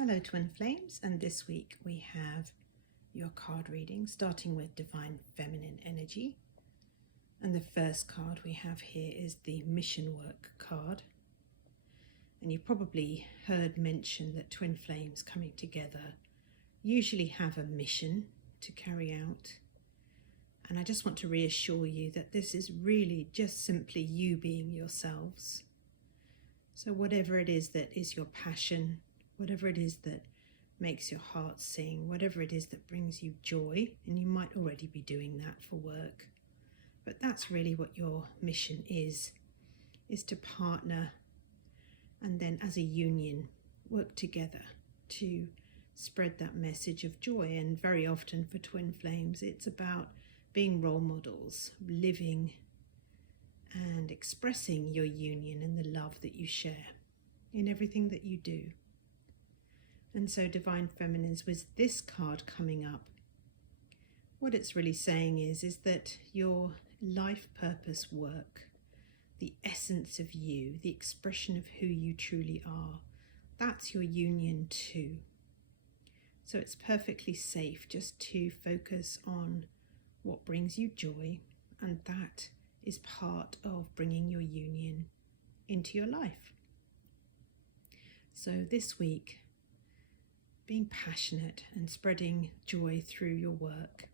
Hello Twin Flames, and this week we have your card reading starting with Divine Feminine Energy. And the first card we have here is the Mission Work card. And you probably heard mention that Twin Flames coming together usually have a mission to carry out. And I just want to reassure you that this is really just simply you being yourselves. So whatever it is that is your passion, whatever it is that makes your heart sing, whatever it is that brings you joy, and you might already be doing that for work, but that's really what your mission is to partner and then as a union work together to spread that message of joy. And very often for Twin Flames it's about being role models, living and expressing your union and the love that you share in everything that you do. And so Divine Feminines, with this card coming up, what it's really saying is that your life purpose work, the essence of you, the expression of who you truly are, that's your union too. So it's perfectly safe just to focus on what brings you joy, and that is part of bringing your union into your life. So this week, being passionate and spreading joy through your work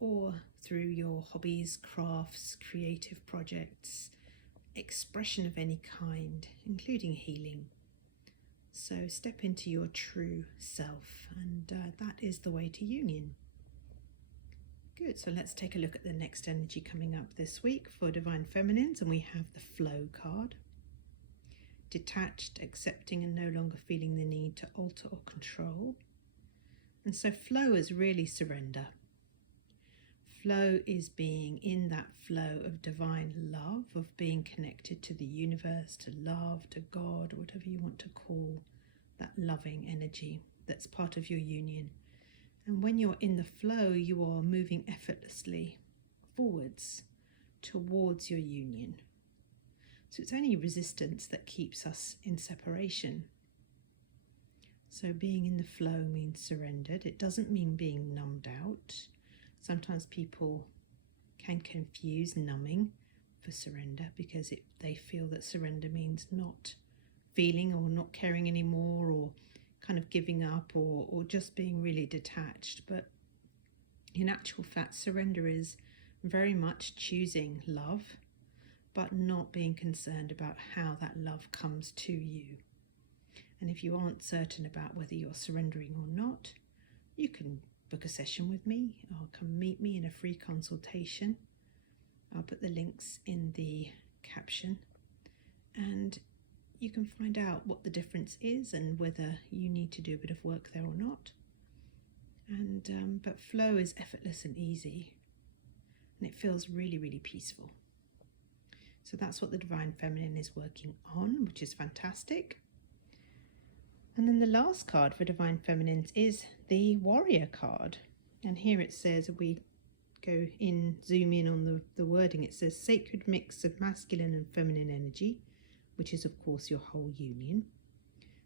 or through your hobbies, crafts, creative projects, expression of any kind, including healing. So step into your true self, and that is the way to union. Good, so let's take a look at the next energy coming up this week for Divine Feminines, and we have the Flow card. Detached, accepting and no longer feeling the need to alter or control. And so flow is really surrender. Flow is being in that flow of divine love, of being connected to the universe, to love, to God, whatever you want to call that loving energy that's part of your union. And when you're in the flow, you are moving effortlessly forwards towards your union. So it's only resistance that keeps us in separation. So being in the flow means surrendered. It doesn't mean being numbed out. Sometimes people can confuse numbing for surrender because they feel that surrender means not feeling or not caring anymore, or kind of giving up, or just being really detached. But in actual fact, surrender is very much choosing love, but not being concerned about how that love comes to you. And if you aren't certain about whether you're surrendering or not, you can book a session with me, or come meet me in a free consultation. I'll put the links in the caption, and you can find out what the difference is and whether you need to do a bit of work there or not. And but flow is effortless and easy, and it feels really, really peaceful. So that's what the Divine Feminine is working on, which is fantastic. And then the last card for Divine Feminines is the Warrior card. And here it says, if we go in, zoom in on the wording, it says sacred mix of masculine and feminine energy, which is of course your whole union.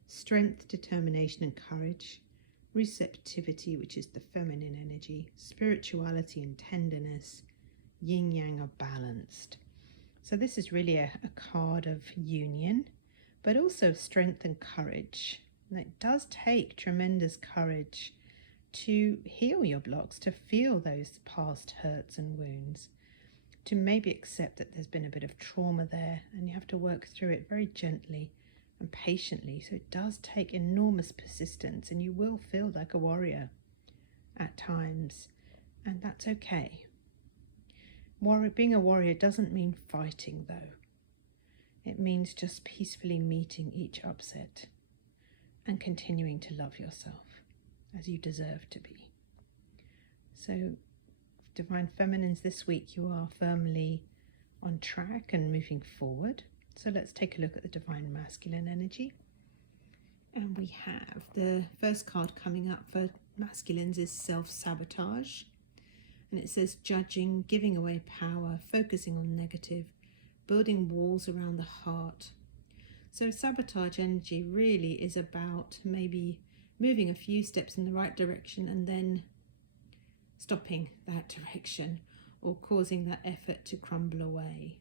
Strength, determination and courage. Receptivity, which is the feminine energy. Spirituality and tenderness. Yin yang are balanced. So this is really a card of union, but also of strength and courage. And it does take tremendous courage to heal your blocks, to feel those past hurts and wounds, to maybe accept that there's been a bit of trauma there, and you have to work through it very gently and patiently. So it does take enormous persistence, and you will feel like a warrior at times, and that's okay. Being a warrior doesn't mean fighting, though. It means just peacefully meeting each upset and continuing to love yourself as you deserve to be. So Divine Feminines, this week you are firmly on track and moving forward. So let's take a look at the Divine Masculine energy. And we have the first card coming up for masculines is self-sabotage. And it says judging, giving away power, focusing on negative, building walls around the heart. So sabotage energy really is about maybe moving a few steps in the right direction and then stopping that direction or causing that effort to crumble away.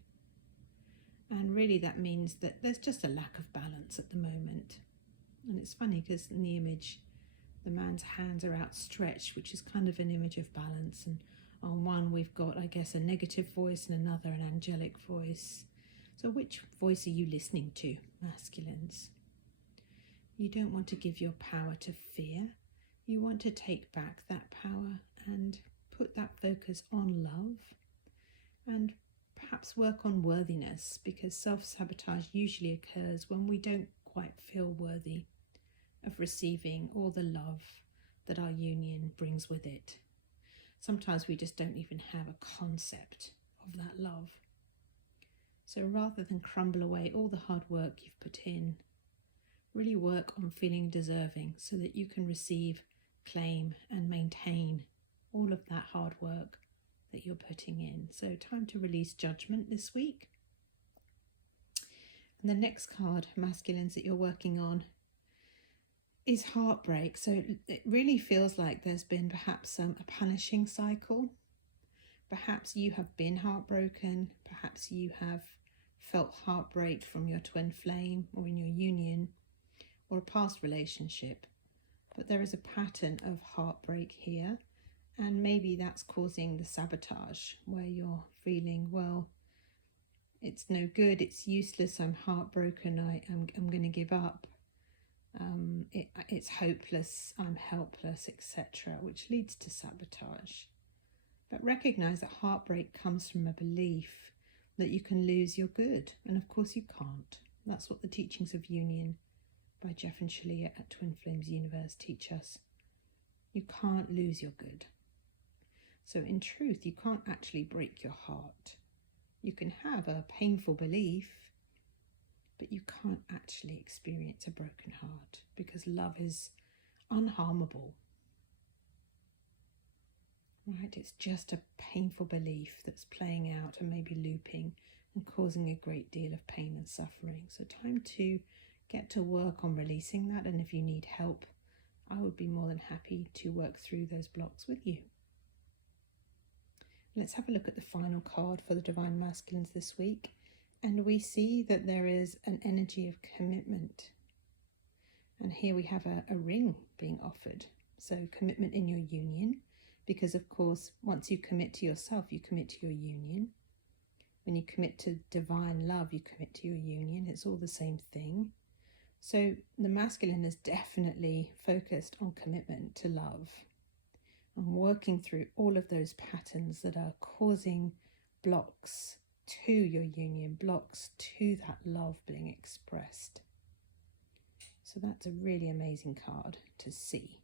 And really that means that there's just a lack of balance at the moment. And it's funny because in the image, the man's hands are outstretched, which is kind of an image of balance. And on one we've got, I guess, a negative voice and another an angelic voice. So which voice are you listening to, masculines? You don't want to give your power to fear. You want to take back that power and put that focus on love and perhaps work on worthiness, because self-sabotage usually occurs when we don't quite feel worthy of receiving all the love that our union brings with it. Sometimes we just don't even have a concept of that love. So rather than crumble away all the hard work you've put in, really work on feeling deserving so that you can receive, claim and maintain all of that hard work that you're putting in. So time to release judgment this week. And the next card, masculines, that you're working on is heartbreak. So it really feels like there's been perhaps a punishing cycle. Perhaps you have been heartbroken. Perhaps you have felt heartbreak from your twin flame or in your union or a past relationship. But there is a pattern of heartbreak here. And maybe that's causing the sabotage where you're feeling, well, it's no good, it's useless, I'm heartbroken, I'm going to give up. It's hopeless, I'm helpless, etc., which leads to sabotage. But recognize that heartbreak comes from a belief that you can lose your good, and of course you can't. That's what the teachings of union by Jeff and Shalia at Twin Flames Universe teach us. You can't lose your good. So in truth, you can't actually break your heart. You can have a painful belief, but you can't actually experience a broken heart, because love is unharmable. Right? It's just a painful belief that's playing out and maybe looping and causing a great deal of pain and suffering. So time to get to work on releasing that. And if you need help, I would be more than happy to work through those blocks with you. Let's have a look at the final card for the Divine Masculines this week. And we see that there is an energy of commitment. And here we have a ring being offered. So commitment in your union, because of course, once you commit to yourself, you commit to your union. When you commit to divine love, you commit to your union. It's all the same thing. So the masculine is definitely focused on commitment to love and working through all of those patterns that are causing blocks to your union, blocks to that love being expressed. So that's a really amazing card to see.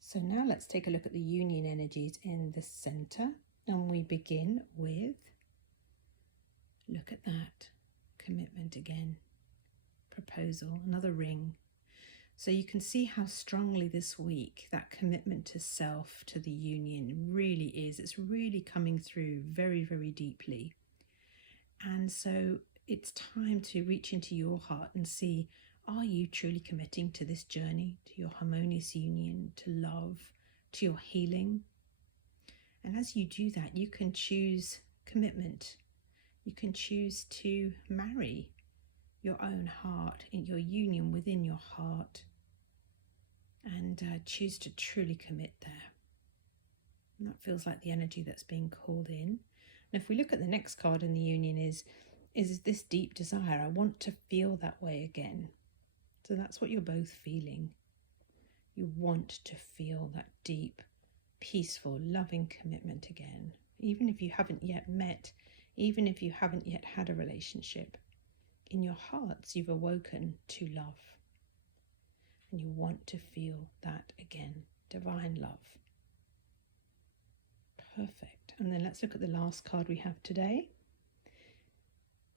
So now let's take a look at the union energies in the center, and we begin with, look at that, commitment again, proposal, another ring. So you can see how strongly this week that commitment to self, to the union really is. It's really coming through very, very deeply. And so it's time to reach into your heart and see, are you truly committing to this journey, to your harmonious union, to love, to your healing? And as you do that, you can choose commitment. You can choose to marry your own heart, in your union within your heart, and choose to truly commit there. And that feels like the energy that's being called in. And if we look at the next card in the union is this deep desire. I want to feel that way again. So that's what you're both feeling. You want to feel that deep, peaceful, loving commitment again. Even if you haven't yet met, even if you haven't yet had a relationship, in your hearts you've awoken to love. And you want to feel that again, divine love. Perfect. And then let's look at the last card we have today.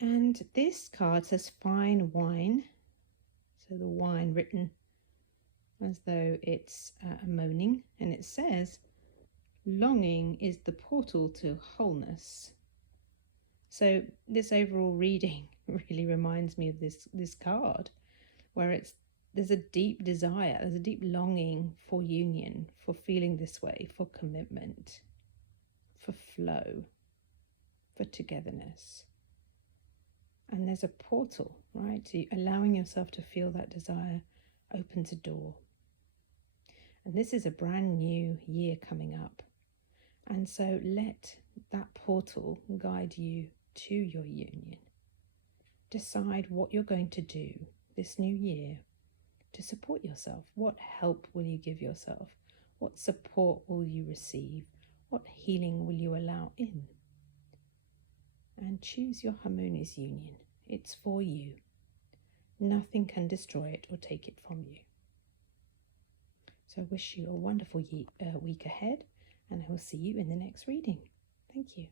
And this card says fine wine. So the wine written as though it's a moaning. And it says, longing is the portal to wholeness. So this overall reading really reminds me of this card, where it's there's a deep desire, there's a deep longing for union, for feeling this way, for commitment, for flow, for togetherness. And there's a portal, right? So allowing yourself to feel that desire opens a door. And this is a brand new year coming up. And so let that portal guide you to your union. Decide what you're going to do this new year to support yourself. What help will you give yourself? What support will you receive? What healing will you allow in? And choose your harmonious union. It's for you. Nothing can destroy it or take it from you. So I wish you a wonderful week ahead, and I will see you in the next reading. Thank you.